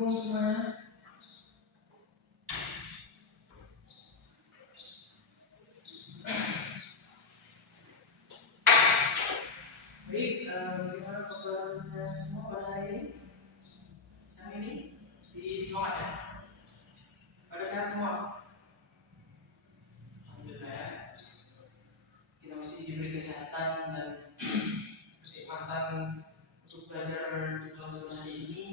Assalamualaikum semuanya. Baik, bagaimana kabarnya semua pada hari ini? Siang ini masih semangat ya? Pada sehat semua? Alhamdulillah ya. Kita masih diberi kesehatan dan kenikmatan untuk belajar di kelas hari ini.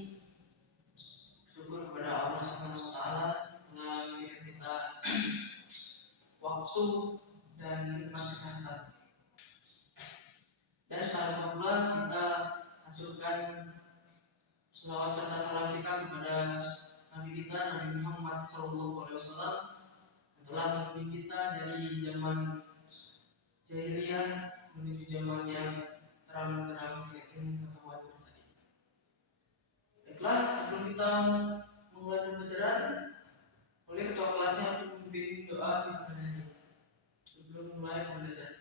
Syukur kepada Allah Subhanahu wa Ta'ala telah memberikan kita waktu dan nikmat kesehatan. Dan tak lupa pula kita aturkan selawat serta salam kita kepada Nabi kita Nabi Muhammad SAW yang telah membimbing kita dari zaman jahiliyah menuju zaman yang terang yakin pengetahuan bersama. Baiklah, sebelum kita memulai pembelajaran, oleh ketua kelasnya untuk membimbing doa kita pada hari ini sebelum mulai pembelajaran.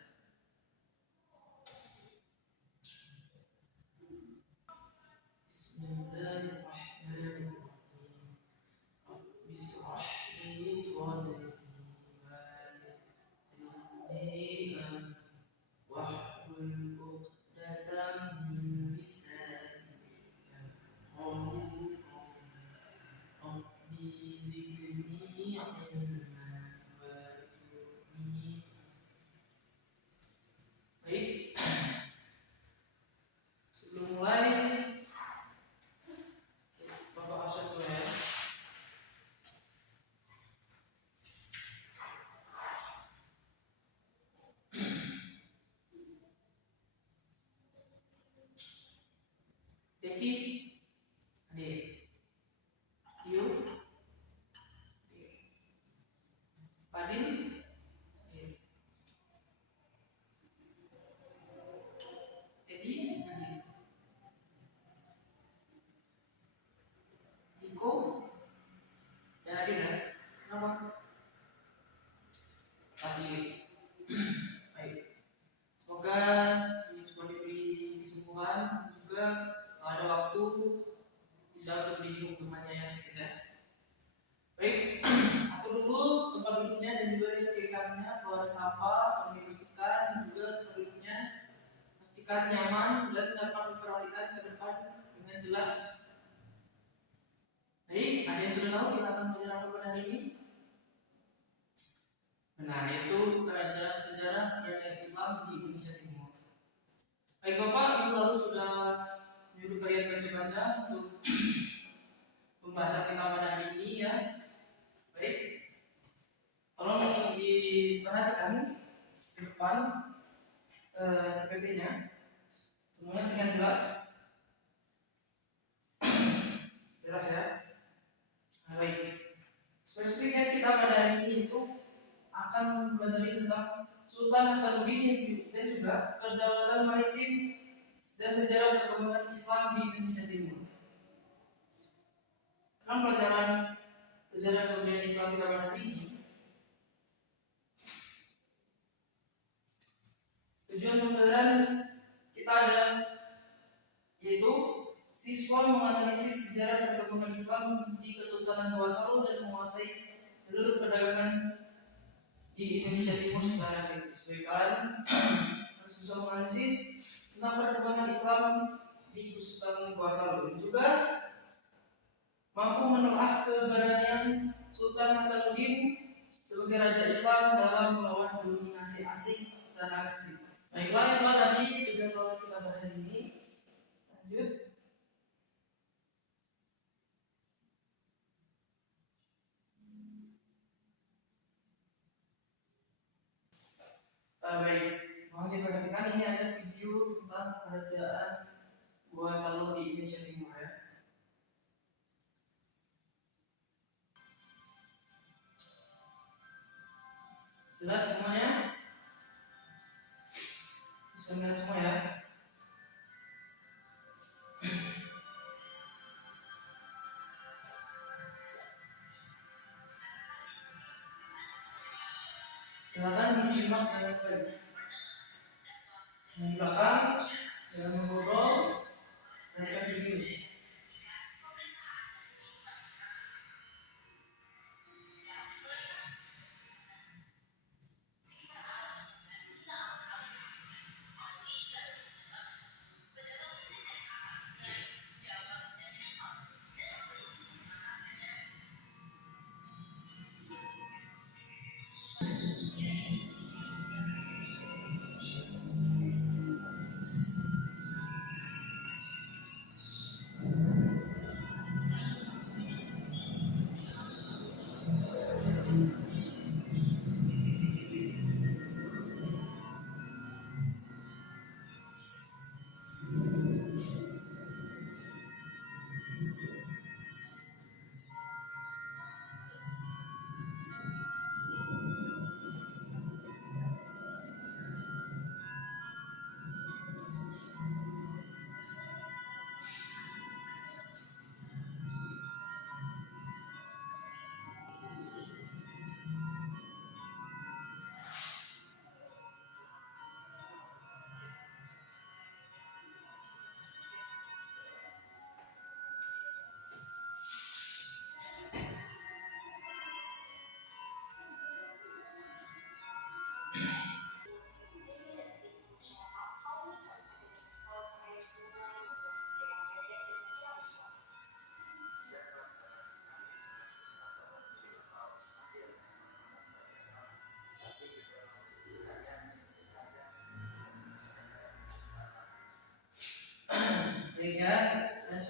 Eki, adik, Yu, Padin, Edi, adik, Iko, ya hadir ya. Kenapa? Tadi, baik. Semoga semua diberi kesembuhan juga. Kalau ada waktu bisa untuk dijenguk temannya ya kita. Baik, atur dulu tempat duduknya dan juga di kiri kanannya. Kalau ada sampah, kalau dibersihkan juga tempat duduknya. Pastikan nyaman dan dapat diperhatikan ke depan dengan jelas. Baik, ada yang sudah tahu kita akan belajar apa pada hari ini? Benar, yaitu sejarah kerajaan Islam di Indonesia Timur. Baik Bapak, Ibu lalu sudah menyuruh kalian baca-baca untuk pembahasan kita pada hari ini ya. Baik, tolong diperhatikan di depan PPT-nya semuanya dengan jelas. Jelas ya. Baik, spesifiknya kita pada hari ini itu akan belajar tentang Sultan Hasanuddin dan juga kedaulatan maritim dan sejarah perkembangan Islam di Indonesia Timur. Dalam pelajaran sejarah kebudayaan Islam kita pada hari ini, tujuan pembelajaran kita ada yaitu siswa menganalisis sejarah perkembangan Islam di Kesultanan Gorontalo dan menguasai jalur perdagangan di Indonesia Timur secara kritis. Baik, kalian harus bisa menganalisis tentang perkembangan Islam di Kesultanan Gorontalo dan juga mampu menelaah keberanian Sultan Hasanuddin sebagai raja Islam dalam melawan dominasi asing secara kritis. Baiklah, itu tadi tujuan awal kita pada hari ini. Lanjut. Baik, mohon diperhatikan ini ada video tentang kerajaan Gorontalo di Indonesia Timur ya. Jelas semuanya? Bisa melihat semua ya? Silakan disimak dengan baik. Di belakang, jangan ngobrol, saya akan video.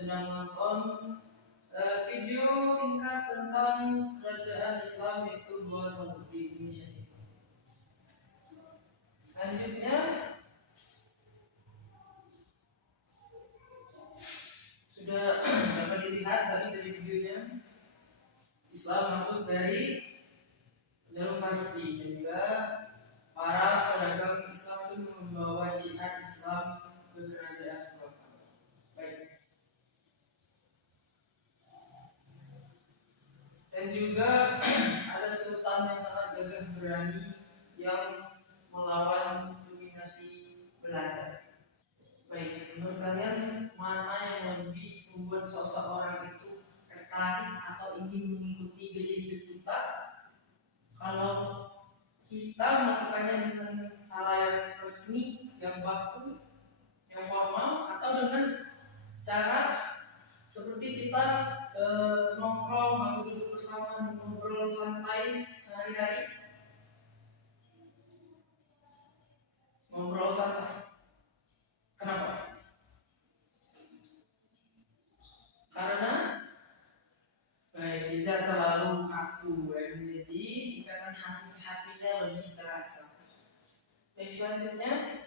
sedang menonton video singkat tentang kerajaan Islam yaitu Gua Talud di Indonesia. Selanjutnya sudah dapat dilihat tadi dari videonya, Islam masuk dari jalur maritim dan juga para pedagang Islam itu membawa syiar Islam ke kerajaan Gua Talud. Baik. Dan juga ada sultan yang sangat gagah berani yang melawan dominasi Belanda. Baik, menurut kalian mana yang lebih membuat seseorang itu tertarik atau ingin mengikuti gaya hidup kita? Kalau kita melakukannya dengan cara yang resmi, yang baku, yang formal, atau dengan cara seperti kita nongkrong atau duduk bersama ngobrol santai sehari-hari. Ngobrol santai. Kenapa? Karena tidak terlalu kaku, jadi ikatan hatinya lebih terasa. Baik, selanjutnya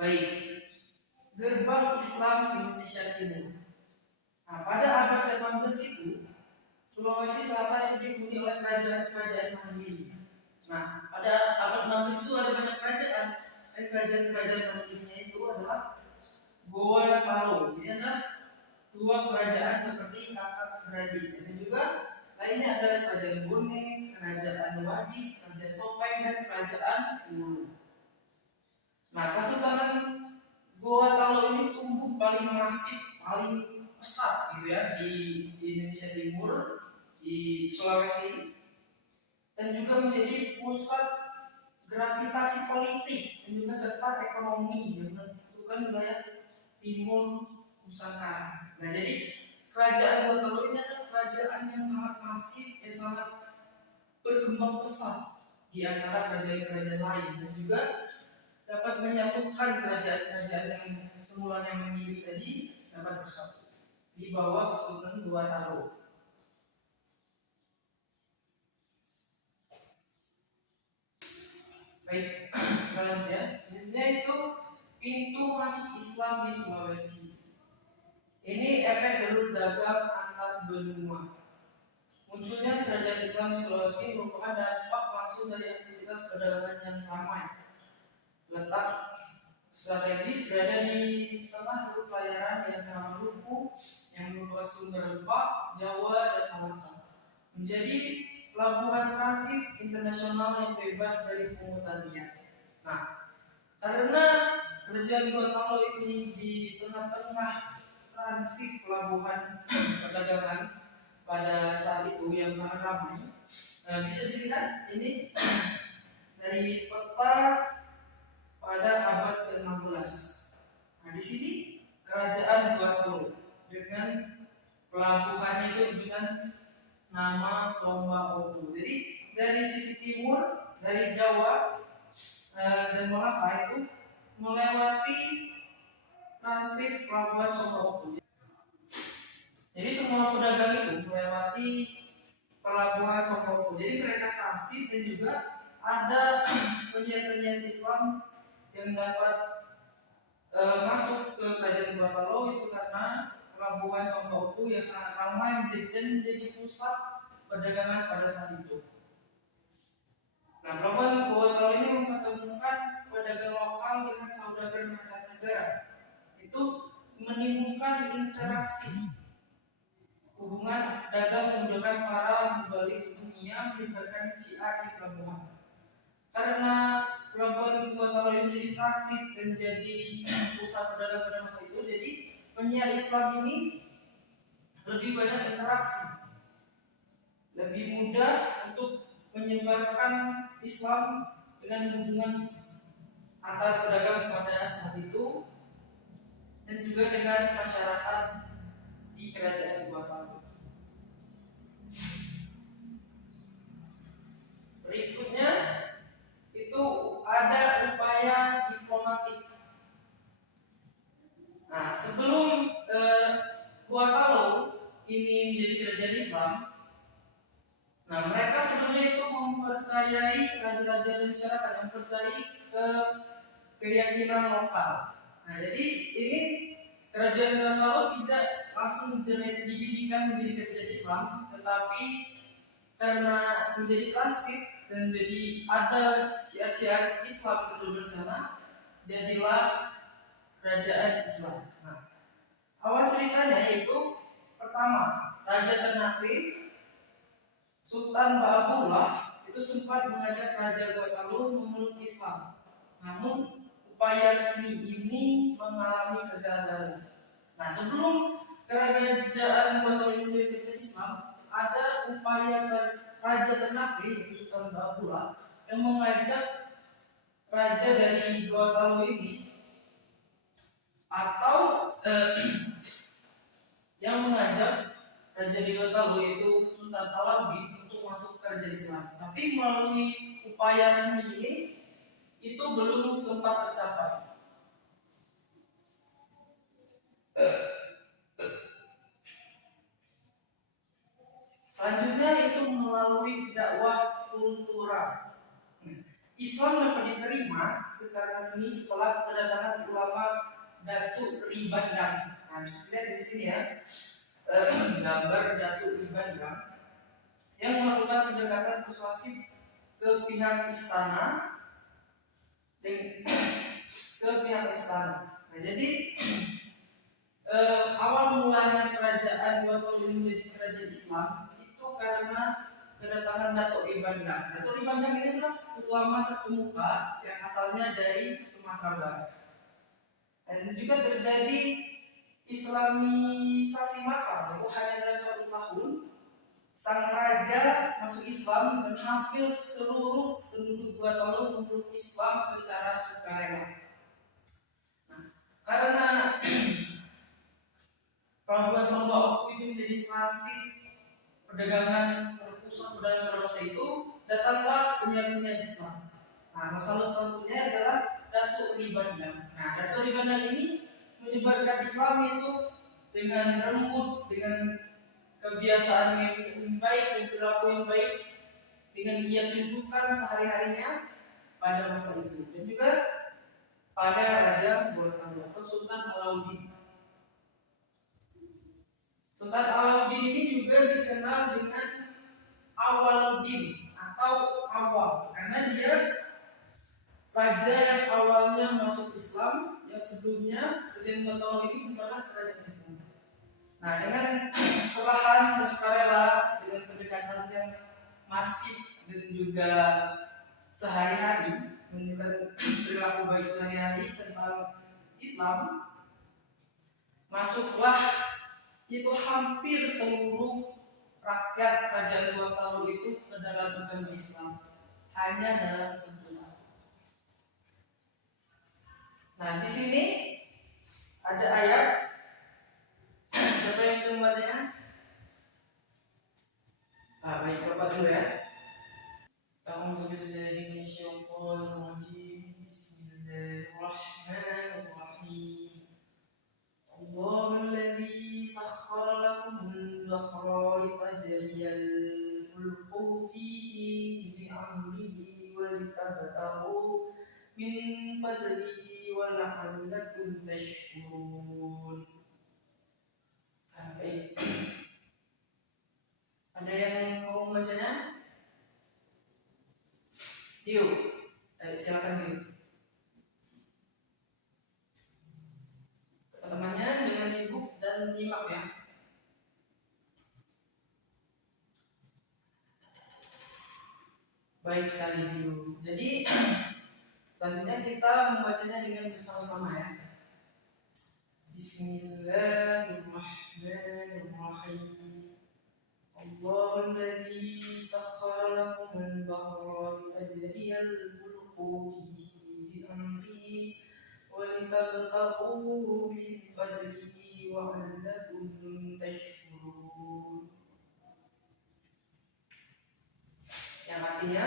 baik, gerbang Islam Indonesia Timur. Nah, pada abad ke-16 itu Sulawesi Selatan dihuni oleh kerajaan-kerajaan mandiri. Nah, pada abad 16 itu ada banyak kerajaan, dan kerajaan-kerajaan mandirinya itu adalah Goa Talud. Ini ada dua kerajaan seperti kakak beradik. Dan juga lainnya ada kerajaan Bone, kerajaan Wajid, kerajaan Sopeng, dan kerajaan Hulu. Nah, Kesultanan Goa Talud ini tumbuh paling masif, paling pesat gitu ya di Indonesia Timur, di Sulawesi, dan juga menjadi pusat gravitasi politik dan juga serta ekonomi yang menentukan wilayah Timur Nusantara. Nah, jadi kerajaan Goa Talud ini adalah kerajaan yang sangat masif, yang sangat berkembang pesat di antara kerajaan-kerajaan lain, dan juga dapat menyatukan kerajaan-kerajaan yang semulanya mandiri tadi dapat bersatu di bawah Kesultanan Goa Talud. Baik, selanjutnya itu pintu masuk Islam di Sulawesi. Ini efek jalur dagang antar benua. Munculnya kerajaan Islam di Sulawesi merupakan dampak langsung dari aktivitas perdagangan yang ramai. Letak strategis berada di tengah teluk pelayaran di antara Maluku yang merupakan sumber rempah, Jawa, dan Malaka, menjadi pelabuhan transit internasional yang bebas dari pungutan minyak. Nah, karena kerajaan Goa Talud ini di tengah-tengah transit pelabuhan perdagangan pada saat itu yang sangat ramai, bisa dilihat ini dari peta pada abad ke-16. Nah, di sini kerajaan Goa Talud dengan pelabuhannya itu dengan nama Somba Opu. Jadi dari sisi timur, dari Jawa dan Malaka itu melewati transit pelabuhan Somba Opu. Jadi semua pedagang itu melewati pelabuhan Somba Opu. Jadi mereka transit, dan juga ada penyiar-penyiar Islam yang dapat masuk ke kerajaan Goa Talud itu karena pelabuhan Somba Opu yang sangat ramai menjadi pusat perdagangan pada saat itu. Nah, pelabuhan Goa Talud ini mempertemukan pedagang lokal dengan saudagar mancanegara. Itu menimbulkan interaksi hubungan dagang memudahkan para mubalik dunia menyebarkan syiar di pelabuhan. Karena pelabuhan Goa Talud ini menjadi transit dan jadi pusat perdagangan pada masa itu, jadi penyiar Islam ini lebih banyak interaksi, lebih mudah untuk menyebarkan Islam dengan hubungan antar pedagang pada saat itu, dan juga dengan masyarakat di kerajaan Goa Talud. Berikutnya Nah, sebelum Gua Talo ini menjadi kerajaan Islam, nah mereka sebenarnya itu mempercayai raja-raja dan masyarakat yang percaya ke keyakinan lokal. Nah, jadi ini kerajaan Gua Talo tidak langsung didirikan menjadi kerajaan Islam, tetapi karena menjadi transit dan jadi ada syiar-syiar Islam itu bersama, jadilah kerajaan Islam. Nah, awal ceritanya yaitu pertama, Raja Ternate Sultan Ba'abullah itu sempat mengajak Raja Gua Talo memeluk Islam. Namun upaya resmi ini mengalami kegagalan. Nah, sebelum kerajaan Gua Talo ini menjadi Islam, ada upaya Raja Ternate yaitu Sultan Ba'abullah yang mengajak raja dari Gua Talo ini atau yang mengajak Raja di Gua Talo yaitu Sultan Alauddin untuk masuk ke kerajaan Islam. Tapi melalui upaya resmi ini itu belum sempat tercapai. Selanjutnya itu melalui dakwah kultural. Islam dapat diterima secara resmi setelah kedatangan ulama Datuk Ribandang. Nah, bisa dilihat di sini ya, gambar Datuk Ribandang yang melakukan pendekatan persuasif ke pihak istana Nah, jadi awal mulanya kerajaan Gua Talo ini menjadi kerajaan Islam itu karena kedatangan Datuk Ribandang. Datuk Ribandang ini adalah ulama terkemuka yang asalnya dari Sumatera Barat. Dan juga terjadi Islamisasi massal, yaitu hanya dalam 1 tahun sang raja masuk Islam dan hampir seluruh penduduk Gua Talo memeluk Islam secara sukarela. Nah, karena pelabuhan Samba itu menjadi transit perdagangan pusat perdagangan pada masa itu, datanglah penyair-penyair Islam. Nah, salah satunya adalah Datuk Ribandang. Nah, Datuk Ribandang ini menyebarkan Islam itu dengan lembut, dengan kebiasaan yang baik, dan perilaku yang baik, dengan ia tunjukkan sehari-harinya pada masa itu, dan juga pada Raja Gua Talo atau Sultan Alauddin. Sultan Alauddin ini juga dikenal dengan Awaluddin atau Awal, karena dia raja yang awalnya masuk Islam, yang sebelumnya kerajaan Gua Talo ini bukanlah kerajaan Islam. Nah, dengan perlahan dan sukarela, dengan pendekatan yang masif dan juga sehari-hari, menunjukkan perilaku baik sehari-hari tentang Islam, masuklah itu hampir seluruh rakyat kerajaan Gua Talo itu ke dalam agama Islam hanya dalam 1 tahun. Nah, di sini ada ayat. Siapa yang bisa membacanya? Baik, Bapak dulu ya. A'udzubillahi minasyaitonir rajim. Bismillahirrahmanirrahim. Allahul ladzi sakhkhara lakumul bahra litajriyal fulku fihi bi'amrihi wa litabtaghu min fadlihi wa la'allakum tashkurun. Baik. Ada yang mau membacanya? Yuk, silakan yuk. Teman-temannya jangan sibuk dan nyimak ya. Baik sekali yuk. Jadi selanjutnya kita membacanya dengan bersama-sama ya. Bismillahirrahmanirrahim. Allahul ladzi sakhkhara lakumul bahra litajriyal fulku fihi bi'amrihi wa litabtaghu min fadlihi wa 'allakum tashkurun. Yang artinya,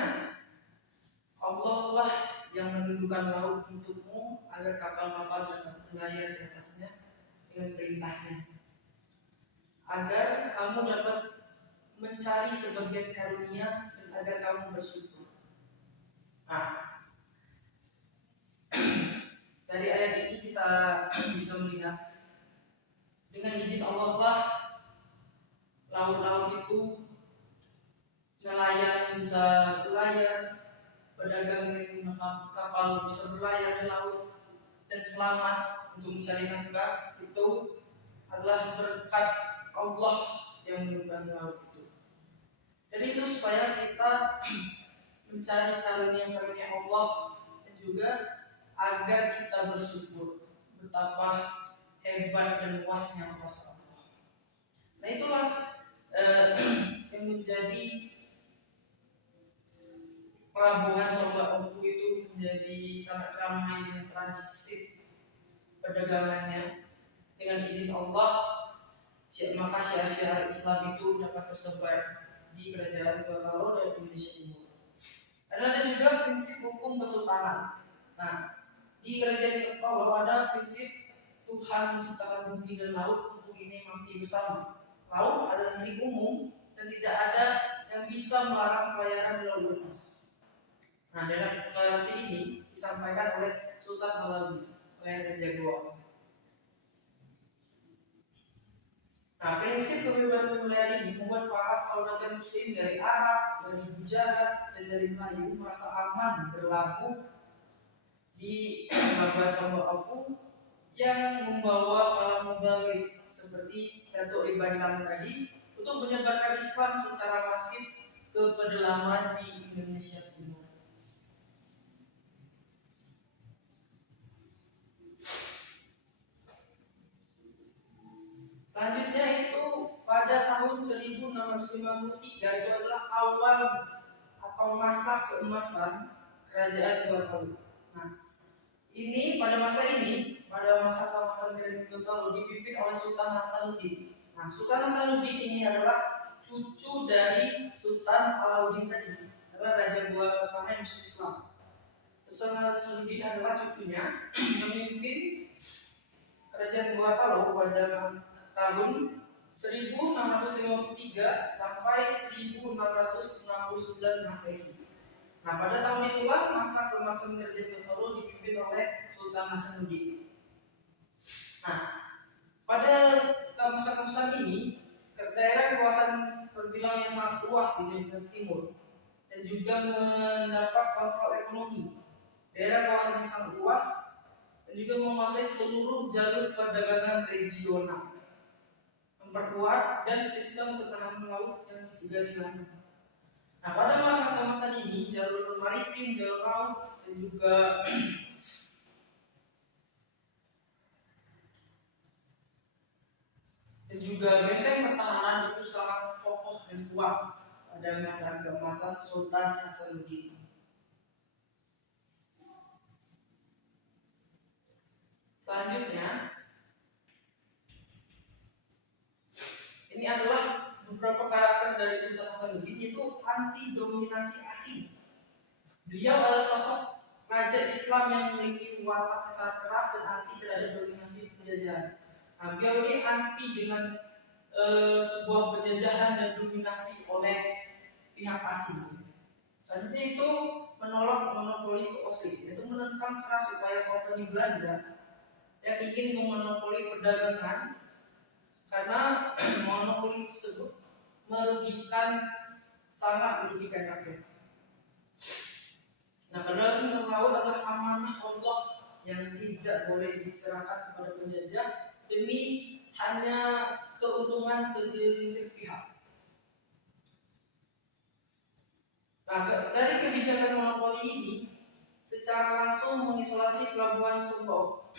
Allah lah yang menundukkan laut untukmu agar kapal-kapal dapat berlayar di atasnya, dengan perintahnya, agar kamu dapat mencari sebagian karunia dan agar kamu bersyukur. Nah, dari ayat ini kita bisa melihat dengan izin Allah lah laut-laut itu nelayan bisa berlayar, pedagang dengan menggunakan kapal bisa berlayar di laut dan selamat untuk mencari nafkah. Itu adalah berkat Allah yang menurunkan laut itu. Dan itu supaya kita mencari karunia-karunia Allah dan juga agar kita bersyukur betapa hebat dan luasnya kuasa Allah. Nah itulah yang menjadi pelabuhan Somba Oku itu menjadi sangat ramai dan transit perdagangannya. Dengan izin Allah, maka syiar-syiar Islam itu dapat tersebar di kerajaan Gorontalo dan Indonesia Timur. Dan ada juga prinsip hukum kesultanan. Nah, di kerajaan Gorontalo ada prinsip Tuhan menciptakan bumi dan laut untuk ini mati bersama. Laut adalah milik umum dan tidak ada yang bisa melarang pelayaran di laut lepas. Nah, dalam deklarasi ini disampaikan oleh Sultan Alawi, oleh Raja Goa. Nah, prinsip kebebasan berlayar ini membuat para saudagar Muslim dari Arab, dari Gujarat, dan dari Melayu merasa aman berlabuh di pelabuhan Somba Oku yang membawa para mubaligh seperti Datuk Ibandang tadi untuk menyebarkan Islam secara masif ke pedalaman di Indonesia Timur. Selanjutnya itu pada tahun 1653 itu adalah awal atau masa keemasan kerajaan Gorontalo. Nah, ini pada masa keemasan kerajaan Gorontalo dipimpin oleh Sultan Hasanuddin. Nah, Sultan Hasanuddin ini adalah cucu dari Sultan Alauddin tadi, adalah Raja Goa pertama yang masuk Islam. Sultan Hasanuddin adalah cucunya memimpin kerajaan Gorontalo pada tahun 1653 sampai 1669 Masehi. Nah, pada tahun itulah masa keemasan kerajaan Gorontalo dipimpin oleh Sultan Hasanuddin. Nah, pada masa keemasan ini, daerah kawasan terbilang yang sangat luas di Indonesia Timur dan juga mendapat kontrol ekonomi. Daerah kawasan yang sangat luas dan juga menguasai seluruh jalur perdagangan regional, memperkuat dan sistem pertahanan laut yang disegani langit. Nah, pada masa keemasan ini, jalur maritim, jalur laut, dan juga benteng pertahanan itu sangat kokoh dan kuat pada masa keemasan Sultan Hasanuddin. Selanjutnya, ini adalah beberapa karakter dari Sultan Hasanuddin, yaitu anti dominasi asing. Beliau adalah sosok raja Islam yang memiliki watak yang sangat keras dan anti terhadap dominasi penjajahan. Nah, beliau ini anti dengan sebuah penjajahan dan dominasi oleh pihak asing. Selanjutnya itu menolak monopoli VOC, yaitu menentang keras upaya kompeni Belanda yang ingin memonopoli perdagangan karena monopoli tersebut sangat merugikan rakyat. Nah, perdagangan laut adalah amanah Allah yang tidak boleh diserahkan kepada penjajah demi hanya keuntungan segelintir pihak. Nah, dari kebijakan monopoli ini secara langsung mengisolasi pelabuhan Somba Oku.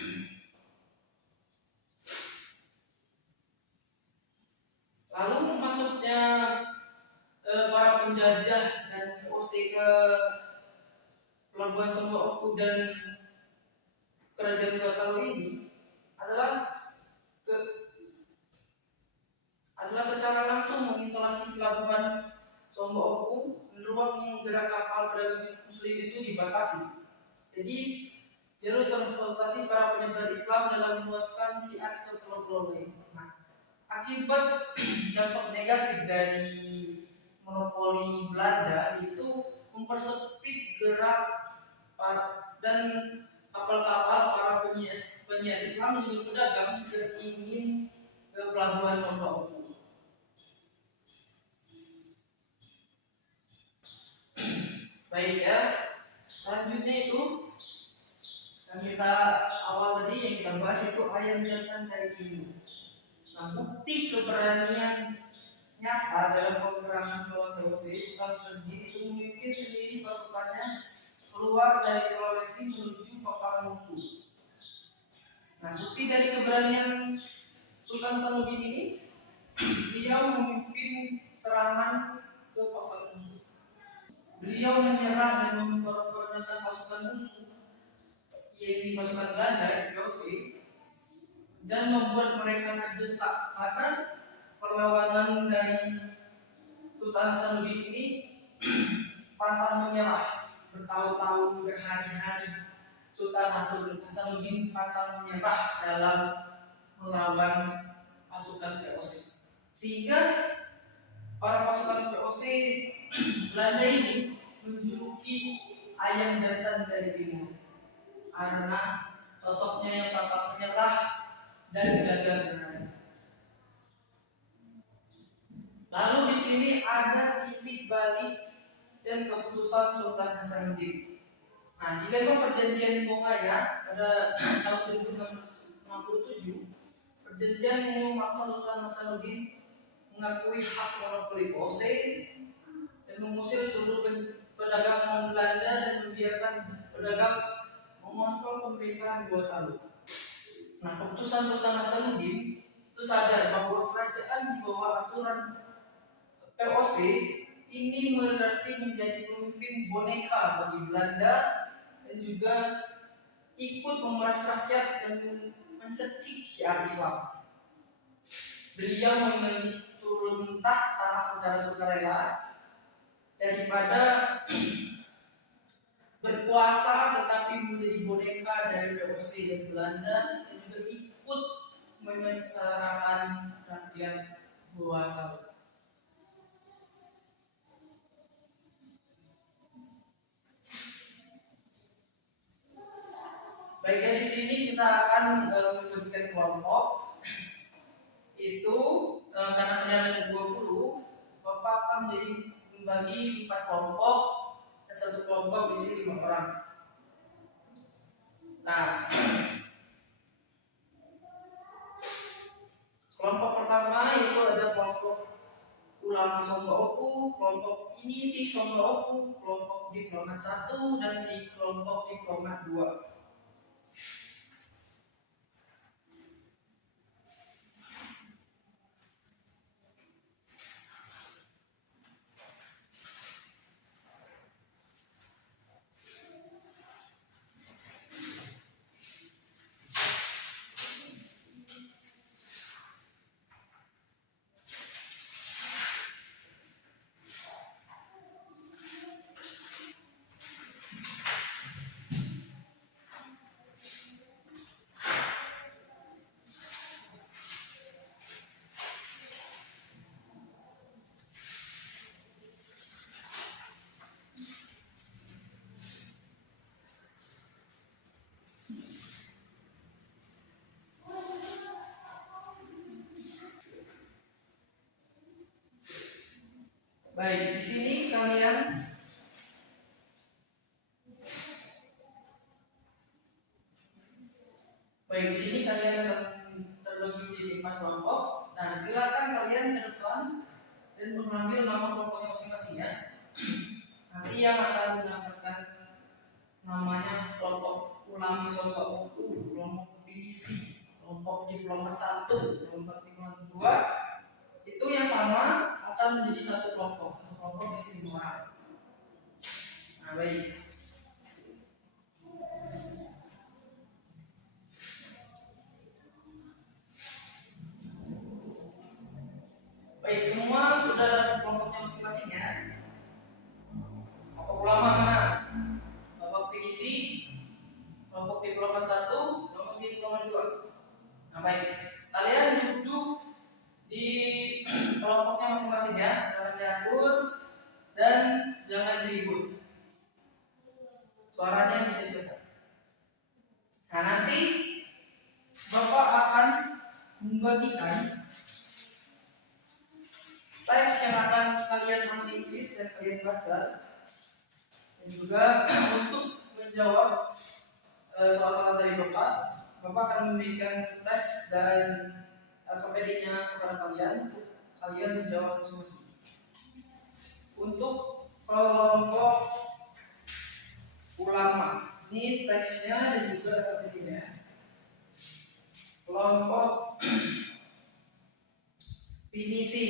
Lalu masuknya para penjajah dan VOC ke pelabuhan Somba Oku dan kerajaan Gorontalo ini adalah secara langsung mengisolasi pelabuhan Somba Oku dan ruang gerak kapal pedagang Muslim itu dibatasi. Jadi jalur transportasi para penyebar Islam dalam meluaskan syiar ke pulau-pulau lain. Nah, akibat dampak negatif dari monopoli Belanda itu mempersempit gerak dan kapal-kapal para penyiar Islam dan pedagang yang ingin ke pelabuhan Sumbawa. Baik ya, selanjutnya itu yang kita awal tadi yang kita bahas itu ayam jantan dari timur. Nah, bukti keberanian nyata dalam peperangan melawan VOC, Sultan Hasanuddin itu memimpin sendiri pasukannya keluar dari Sulawesi menuju paparan musuh. Nah, bukti dari keberanian Sultan Hasanuddin ini, dia memimpin serangan ke paparan musuh. Beliau menyerang dan memperkenalkan pasukan musuh, yaitu pasukan Belanda VOC, dan membuat mereka terdesak karena perlawanan dari Sultan Hasanuddin ini pantang menyerah bertahun-tahun berhari-hari. Sultan Hasanuddin pantang menyerah dalam melawan pasukan VOC, sehingga para pasukan VOC Belanda ini menjuluki ayam jantan dari timur karena sosoknya yang pantang menyerah dan gagah berani. Lalu di sini ada titik balik dan keputusan Sultan Hasanuddin. Nah, di dalam perjanjian Bongaya pada tahun 1667, perjanjian yang memaksa Sultan Hasanuddin mengakui hak monopoli VOC dan mengusir seluruh pedagang Belanda dan membiarkan pedagang mengontrol pemerintahan Gorontalo. Nah, keputusan Sultan Hasanuddin itu sadar bahwa kerajaan di bawah aturan VOC ini berarti menjadi pemimpin boneka bagi Belanda dan juga ikut memeras rakyat dan mencekik syiar Islam. Beliau memilih turun tahta secara sukarela daripada berkuasa tetapi menjadi boneka dari VOC dan Belanda dan juga ikut menyesarakan rakyat Gorontalo. Baiknya di sini kita akan memberikan kelompok itu karena penilaian 20, Bapak akan membagi 4 kelompok dan 1 kelompok berisi 5 orang. Nah, kelompok pertama itu ada kelompok ulama Songgoku, kelompok inisi Songgoku, kelompok diplomat 1 dan di kelompok diplomat 2. Baik, di sini kalian akan terbagi menjadi 4 kelompok. Nah, silakan kalian ke depan dan mengambil nama kelompoknya masing-masing ya. Nanti yang akan mendapatkan namanya kelompok ulama Songgoku, kelompok inisi, kelompok diplomat 1, kelompok diplomat 2 itu yang sama akan menjadi 1 kelompok. 1 kelompok di sini 5 orang. Nah, baik. Baik, semua sudah dapat kelompoknya masing-masing ya. Kelompok ulama mana? Kelompok inisi, kelompok diplomat Nah, baik, kalian duduk di kelompoknya masing-masing ya, jangan diatur dan jangan diribut. Suaranya dikecilkan. Nah, nanti Bapak akan membagikan teks yang akan kalian analisis dan kalian baca, dan juga untuk menjawab soal-soal dari Bapak akan memberikan teks dan KPD-nya kepada kalian menjawab masing-masing. Untuk kelompok ulama, ini teksnya dan juga KPD-nya. Kelompok pinisi,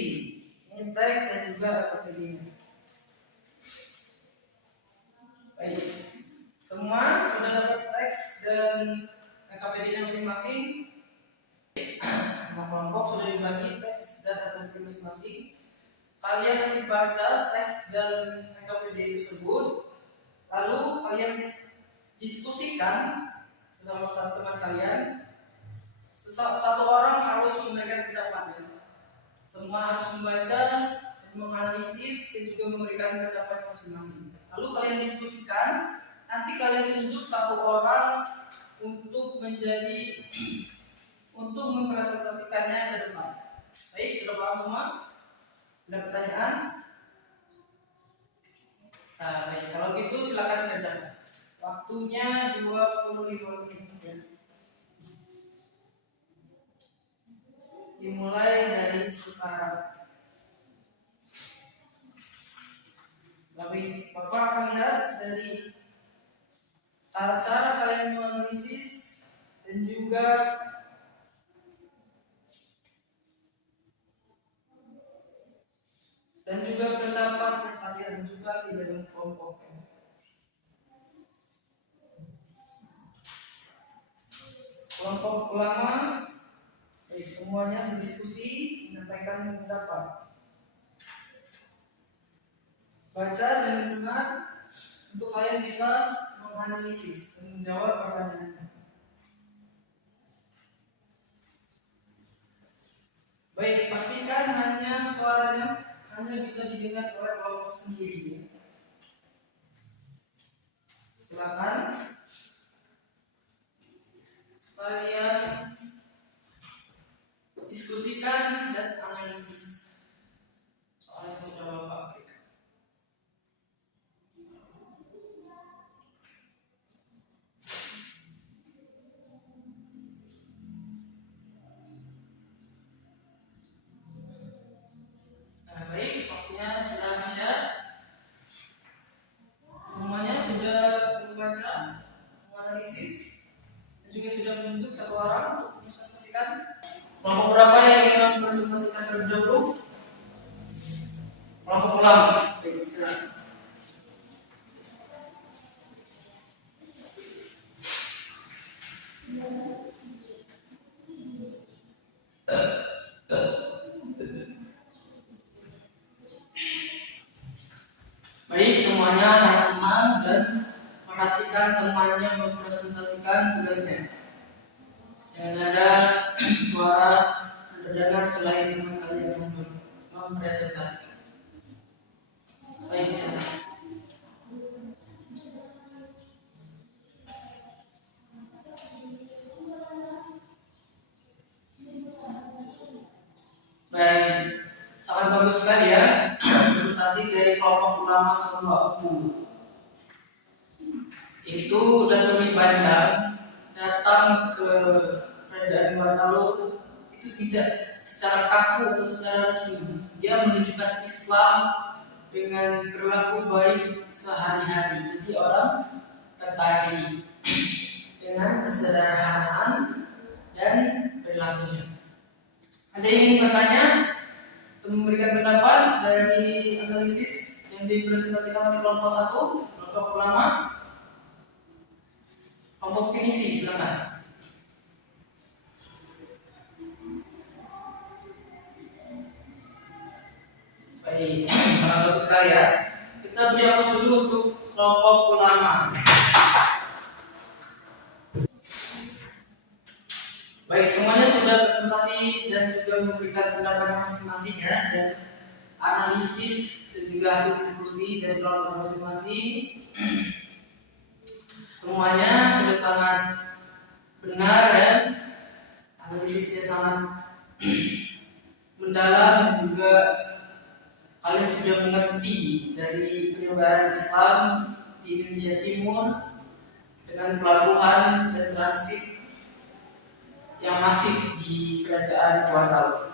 ini teks dan juga KPD-nya. Baik, semua sudah dapat teks dan KPD-nya masing-masing. Semua kelompok sudah dibagi teks dan KPD masing-masing. Kalian nanti baca teks dan KPD tersebut, lalu kalian diskusikan sesama teman kalian. Satu orang harus memberikan pendapatnya. Semua harus membaca, menganalisis dan juga memberikan pendapat masing-masing. Lalu kalian diskusikan, nanti kalian tunjuk satu orang untuk mempresentasikannya ke depan. Baik, sudah paham semua? Ada pertanyaan? Nah, baik, kalau gitu silakan kerjakan. Waktunya 25 menit. Dimulai dari sekarang. Bapak akan lihat dari cara kalian menganalisis dan juga pendapat yang kalian juga di dalam kelompoknya. Kelompok ulama, baik, semuanya berdiskusi, menyampaikan pendapat. Baca dan dengar untuk kalian bisa menganalisis dan menjawab pertanyaan. Baik, pastikan suaranya hanya bisa didengar oleh kelompok sendiri. Silakan kalian diskusikan dan analisis soal yang sudah Bapak berikan. Baik, waktunya sudah habis ya. Semuanya sudah membaca, menganalisis, dan juga sudah menunjuk satu orang untuk mempresentasikan. Kelompok berapa yang ingin mempresentasikan terlebih dahulu? Kelompok ulama. Baik, silakan. Baik, semuanya harap tenang dan perhatikan temannya mempresentasikan tugasnya. Jangan ada suara yang terdengar selain teman kalian yang mempresentasikan. Baik, silakan. Baik, sangat bagus sekali ya presentasi dari kelompok ulama sebelum waktu. Itu Datuk Bandar datang ke Kerajaan Gorontalo itu tidak secara kaku atau secara resmi. Dia menunjukkan Islam dengan berlaku baik sehari-hari. Jadi orang tertarik dengan kesederhanaan dan perilakunya. Ada yang ingin bertanya atau memberikan pendapat dari analisis yang dipresentasikan oleh kelompok 1, kelompok ulama, kelompok pinisi, silakan. Baik, sangat bagus sekali ya. Kita beri aplaus dulu untuk kelompok ulama. Baik, semuanya sudah presentasi dan juga memberikan pendapat masing-masing ya, dan analisis dan juga hasil diskusi dari kelompok masing-masing. Semuanya sudah sangat benar dan analisisnya sangat mendalam, dan juga kalian sudah mengerti dari penyebaran Islam di Indonesia Timur dengan pelabuhan dan transit yang masif di kerajaan Gua Talu,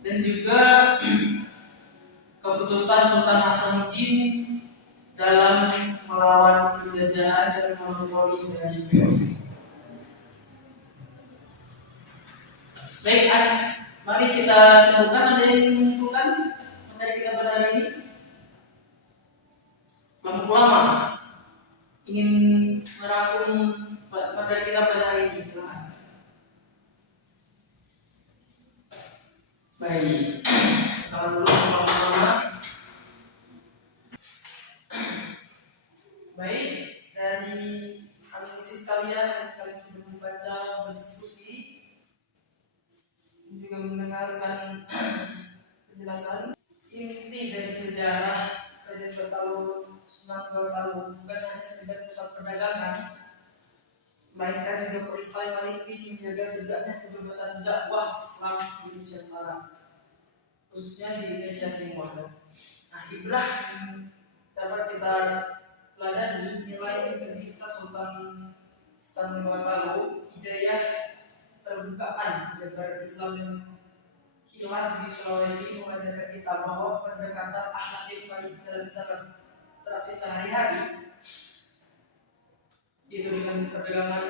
dan juga keputusan Sultan Hasanuddin dalam melawan penjajahan dan monopoli dari VOC. Baik, mari kita silakan. Ada yang menyimpulkan materi kita pada hari ini? Lama ingin merangkum materi kita pada hari ini, silakan. Baik, kalau dulu lama. Baik, dari analisis kalian sudah membaca, berdiskusi, juga mendengarkan penjelasan inti dari sejarah Kerajaan Gua Talu, Sunan Gua Talu bukan hanya sekedar pusat perdagangan, melainkan juga perisai maritim menjaga tegaknya kebebasan dakwah Islam di Indonesia Barat, khususnya di Indonesia Timur. Nah, ibrah dapat kita teladani nilai integritas Sultan Gua Talu, hidayah terbukaan lebar Islam yang kilat di Sulawesi mengajarkan kita bahwa pendekatan akhlak yang baik dalam interaksi sehari-hari, yaitu dengan perdagangan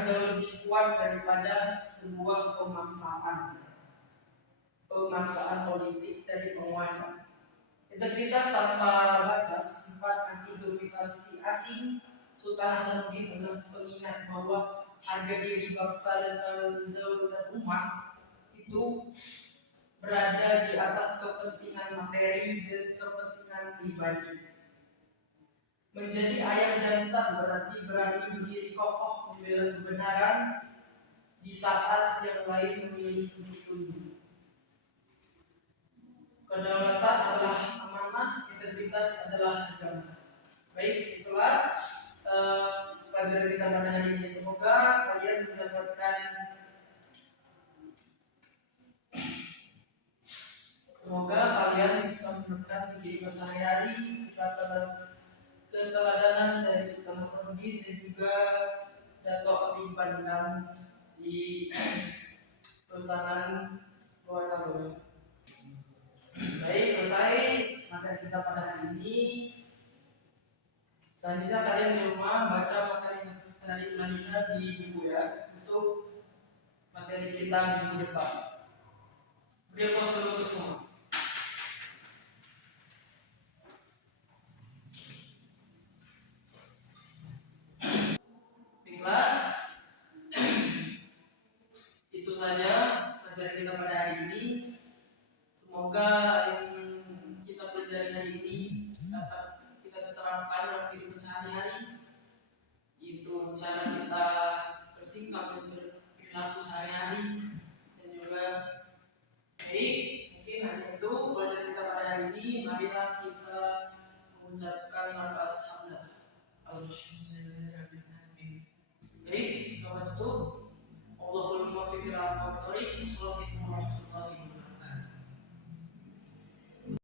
jauh lebih kuat daripada sebuah pemaksaan politik dari penguasa. Integritas tanpa batas, sifat anti dominasi asing Sultan Hasanuddin adalah pengingat bahwa harga diri bangsa dan kedaulatan umat itu berada di atas kepentingan materi dan kepentingan pribadi. Menjadi ayam jantan berarti berani berdiri kokoh membela kebenaran di saat yang lain memilih untuk tunduk. Kedaulatan adalah amanah, integritas adalah agama. Baik, itulah pelajaran kita pada hari ini. Semoga kalian mendapatkan bisa menemukan di kehidupan sehari-hari keteladanan dari Sultan Hasanuddin dan juga Dato' Abdi Pandang di Sultanan Gua Talu. Baik, selesai materi kita pada hari ini. Selanjutnya kalian di rumah baca materi selanjutnya di buku ya, untuk materi kita minggu depan. Beri pos dulu semua. Baiklah, itu saja materi kita pada hari ini. Semoga yang kita pelajari hari ini dapat kita terapkan dalam kehidupan sehari-hari, itu cara kita bersikap dan berperilaku sehari-hari, dan juga baik. Mungkin hanya itu pelajaran kita pada hari ini. Marilah kita mengucapkan lafaz hamdalah. Alhamdulillahirabbil alamin. Baik, kalau itu Allahul muwaffiq ila aqwamit thoriq.